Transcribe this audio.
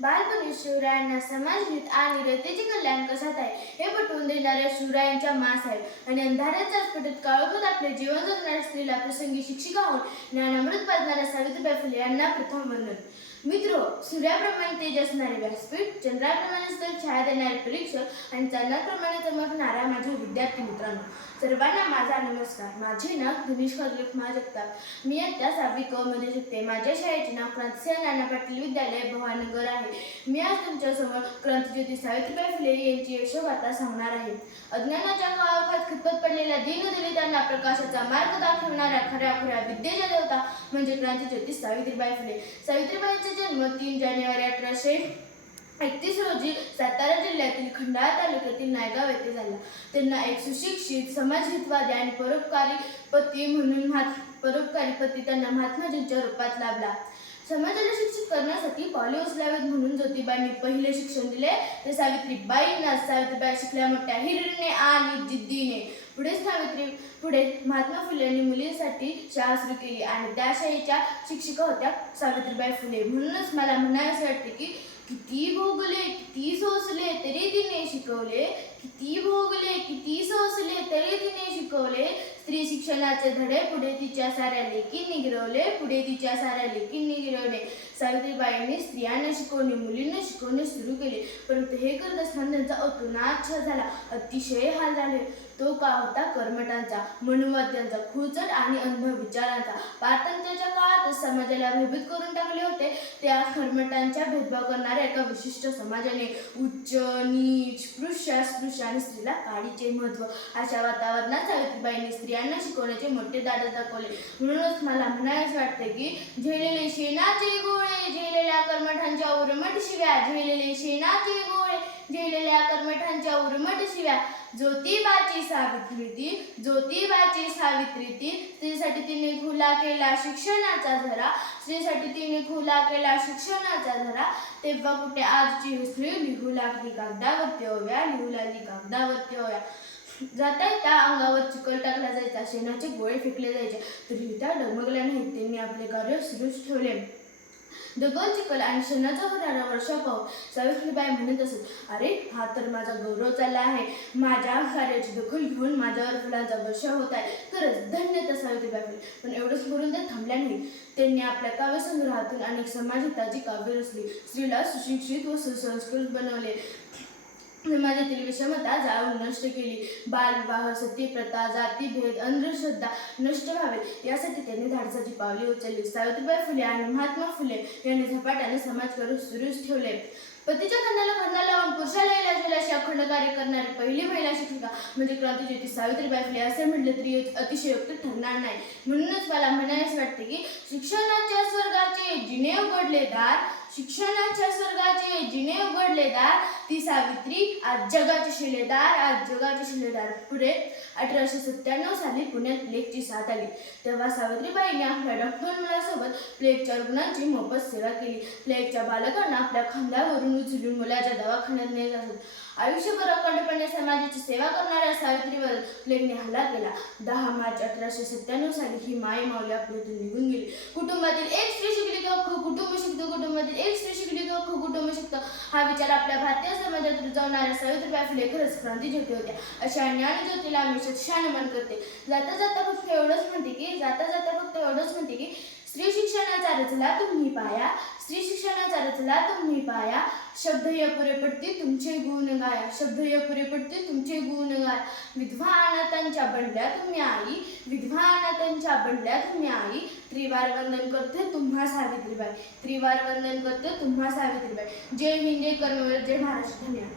बालपणी शिवरायांना समाजहित आणि रयतेचे कल्याण कशात आहे हे पटवून देणाऱ्या शिवरायांच्या मास आहे आणि अंधाराच्या स्फटित काळोखत आपले जीवन जगणाऱ्या स्त्रीला प्रसंगी शिक्षिका होऊन ज्ञानामृत पाजणाऱ्या सावित्रीबाई फुले यांना प्रथम वंदन. मित्र सूर्याप्रमाणे तेज असणारे व्यासपीठ चंद्राप्रमाणे तर छाया देणारे परीक्षक आणि चंद्राप्रमाणे चमकणारा माझे विद्यार्थी मित्रांनो. सर्वांना माझा नमस्कार. माझे नाव दिनेश खरलेख जगताप मी आता सहावी क मध्ये शिकते. माझ्या शाळेचे नाव क्रांतिसिंह नाना पाटील विद्यालय भवानगर आहे. मी आज तुमच्यासमोर क्रांतिज्योती सावित्रीबाई फुले यांची यशोगाथा सांगणार आहे. अज्ञानाच्या काळात खितपत पडलेल्या दीनदलितांना प्रकाशाचा मार्ग दाखवणाऱ्या खऱ्या खऱ्या विद्येच्या देवता म्हणजे क्रांतिज्योती सावित्रीबाई फुले. सावित्रीबाईंचे जन्म तीन जानेवारी अठराशे एकतीस रोजी सातारा जिल्ह्यातील खंडाळा तालुक्यातील नायगाव येथे झाला. त्यांना एक सुशिक्षित समाजहितवादी आणि परोपकारी पती म्हणून महात परोपकारी पती त्यांना महात्माजींच्या रूपात लाभला. समाजाला शिक्षित करण्यासाठी पॉलिओस लावेत म्हणून ज्योतिबांनी पहिले शिक्षण दिले. ते सावित्रीबाईंना सावित्रीबाई शिकल्या मोठ्या हिरीने आणि जिद्दीने. पुढे सावित्री पुढे महात्मा फुलेंनी मुलींसाठी शाळा सुरू केली आणि त्या शाळेच्या शिक्षिका होत्या सावित्रीबाई फुले. म्हणूनच मला म्हणायचं वाटते की किती भोगले किती सोसले तरी तिने शिकवले. किती भोगले किती सोसले तरी तिने शिकवले स्त्री धडे पुढे तिच्या साऱ्या लेखी निगरवले पुढे तिच्या साऱ्या लेखी गिरवले सावित्रीबाईंनी स्त्रियांना शिकवणे मुलींना शिकवणे सुरू केले. परंतु हे करत असताना त्यांचा अतुनाच्छा झाला. अतिशय हाल झाले. तो काळ होता? कर्मटांचा मनुवाद्यांचा खुचट आणि अंध विचारांचा पारतंत्र्याच्या काळात समाजाला भयभीत करून टाकले होते. त्या कर्मटांच्या भेदभाव करणाऱ्या एका विशिष्ट समाजाने उच्च नीच स्पृश्य अस्पृश्य आणि स्त्रीला काळीचे महत्त्व अशा वातावरणात सावित्रीबाईंनी स्त्रियांना शिकवण्याचे मोठे दाडच दाखवले. म्हणूनच मला म्हणायचे वाटते की झेलेले शेणाचे गोळे झेलेल्या कर्मठांच्या उरमट शिव्या झेलेले शेणाचे गोळे केलेल्या कर्मठांच्या उर्मट शिव्या ज्योतिबाची सावित्री ती ज्योतिबाची सावित्री ती स्त्रीसाठी तिने खुला केला शिक्षणाचा धरा. स्त्रीसाठी तिने खुला केला शिक्षणाचा धरा. तेव्हा कुठे आजची स्त्री लिहू लागली कागदावरती ओव्या लिहू लागली कागदावरती ओव्या. जाता येता अंगावर चिकल टाकला जायचा शेणाचे गोळे फेकले जायचे. तरी त्या डगमगल्या नाहीत. त्यांनी आपले कार्य सुरूच ठेवले. दगड चिकल आणि शेणाचा होणारा वर्षा पाहून सावित्रीबाई म्हणत असत अरे हा तर माझा गौरव चालला आहे. माझ्या कार्याची दखल घेऊन माझ्यावर फुलांचा वर्षा होत आहे. खरंच धन्य त्या सावित्रीबाई फुले पण एवढंच बोलून ते थांबल्या नाही. त्यांनी आपल्या काव्यसंग्रहातून अनेक समाजहिताची काव्य रचली स्त्रीला सुशिक्षित व सुसंस्कृत बनवले. समाजातील विषमता जाळून नष्ट केली. बालविवाह सतीप्रथा जातीभेद अंधश्रद्धा नष्ट व्हावे यासाठी त्यांनी धाडसाची पावले उचलली. सावित्रीबाई फुले आणि महात्मा फुले यांनी झपाट्याने समाजकार्य सुरूच ठेवले. पतीच्या खांद्याला खांदा लावून पुरुषाला इलाज अशी अखंड कार्य करणारी पहिली महिला शिक्षिका म्हणजे क्रांतिज्योती सावित्रीबाई फुले असे म्हटले तरी अतिशयोक्त ठरणार नाही. म्हणूनच मला म्हणायचे वाटते की शिक्षणाच्या स्वर्गाचे जिने उघडले दार शिक्षणाच्या स्वर्गाचे जिने उघडले दार ती सावित्री आज जगाचे शिलेदार आज जगाचे शिलेदार पुढे अठराशे सत्त्याण्णव साली पुण्यात प्लेगची साथ आली. तेव्हा सावित्रीबाईंनी आपल्या डॉक्टर मुलासोबत प्लेगच्या रुग्णांची मोफत सेवा केली. प्लेगच्या बालकांना आपल्या खांद्यावरून उचलून मुलाच्या दवाखान्यात नेत असत. आयुष्यभर अखंडपणे समाजाची सेवा करणाऱ्या सावित्रीवर प्लेगने हल्ला केला. दहा मार्च अठराशे सत्त्याण्णव साली ही माय माऊली आपल्यातून निघून गेली. कुटुंबातील एक स्त्री शिकली किंवा कुटुंब शिकतो कुटुंबातील एक स्त्री शिकली किंवा कुटुंब शिकतं. हा विचार आपल्या भारतीय समाजात रुजवणाऱ्या सावित्रीबाई फुले खरंच क्रांतिज्योती होत्या. अशा ज्ञानज्योतीला आम्ही शतशा नमन करते. जाता जाता फक्त एवढंच म्हणते की जाता जाता फक्त एवढंच म्हणते की स्त्री शिक्षणाचा रचला तुम्ही पाया. स्त्री तुम्ही पाया. शब्द य पुरे पडते तुमचे गुण गाया. शब्द य पुरे पडते तुमचे गुण गाया. विधवा अनाथांच्या बनल्या तुम्ही आई. विधवा अनाथांच्या बनल्या तुम्ही आई. त्रिवार वंदन करते तुम्हा सावित्रीबाई. त्रिवार वंदन करते तुम्हा सावित्रीबाई. जय हिंद जय कर्मवीर जय महाराष्ट्र धन्यवाद.